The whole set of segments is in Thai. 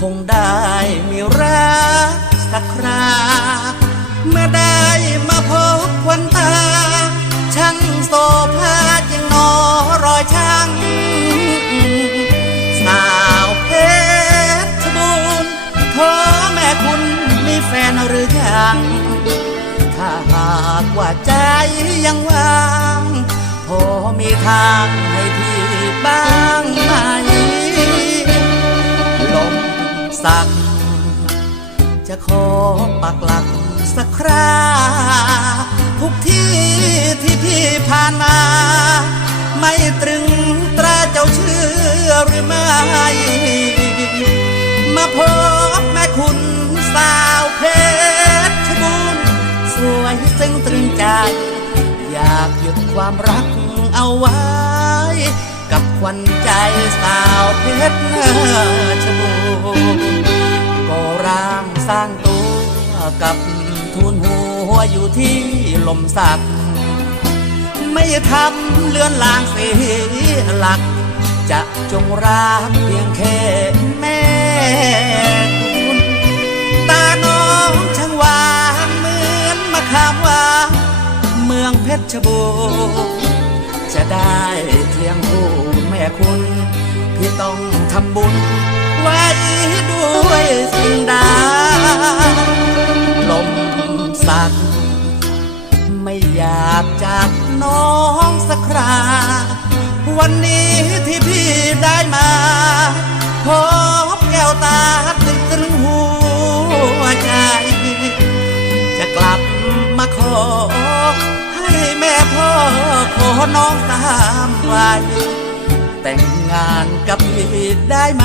คงได้มีรักสักคราเมื่อได้มาพบควันตา ช่างโสภาจังนอรอยช่างสาวเพชรบุญขอแม่คุณมีแฟนหรือยัง ถ้าหากว่าใจยังว่าง พอมีทางให้พี่บ้าง สั่งจะขอปักหลักสักคราทุกที่ที่พี่ผ่านมา ไม่ตรึงตราเจ้าเชื่อหรือไม่ มาพบแม่คุณสาวเพชรบูรณ์สวยซึ้งตรึงใจ อยากหยุดความรักเอาไว้ กับควันใจสาวเพชรชบูรณ์ สร้างตัวกับทุนหัวอยู่ที่ลมสัก ไม่ทำเลื่อนลางเสียหลัก จะจงรักเพียงแค่แม่คุณตาน้องช่างหวานเหมือนมะขามหวานเมืองเพชรบูรณ์จะได้เคียงคู่แม่คุณพี่ต้องทำบุญ ไว้ด้วยสิ่งใดลมสักไม่อยากจากน้องสักครา วันนี้ที่พี่ได้มาพบแก้วตาตึกตรึงหัวใจ จะกลับมาขอให้แม่พ่อขอน้องตามไว้ แต่งงานกับพี่ได้ไหม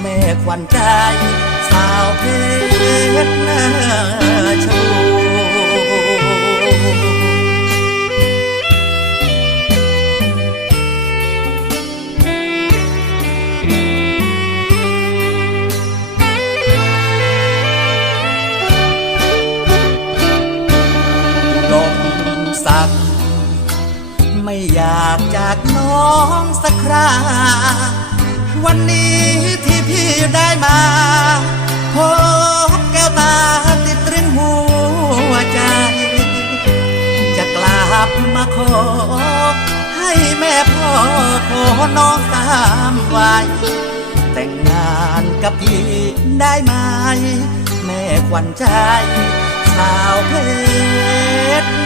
แม่ควันใจ ไม่อยากจากน้องสักครา วันนี้ที่พี่ได้มาพบแก้วตาติดตรึงหัวใจ จะกลับมาขอให้แม่พ่อขอน้องตามไว้แต่งงานกับพี่ได้ไหม แม่ควันใจ สาวเพชร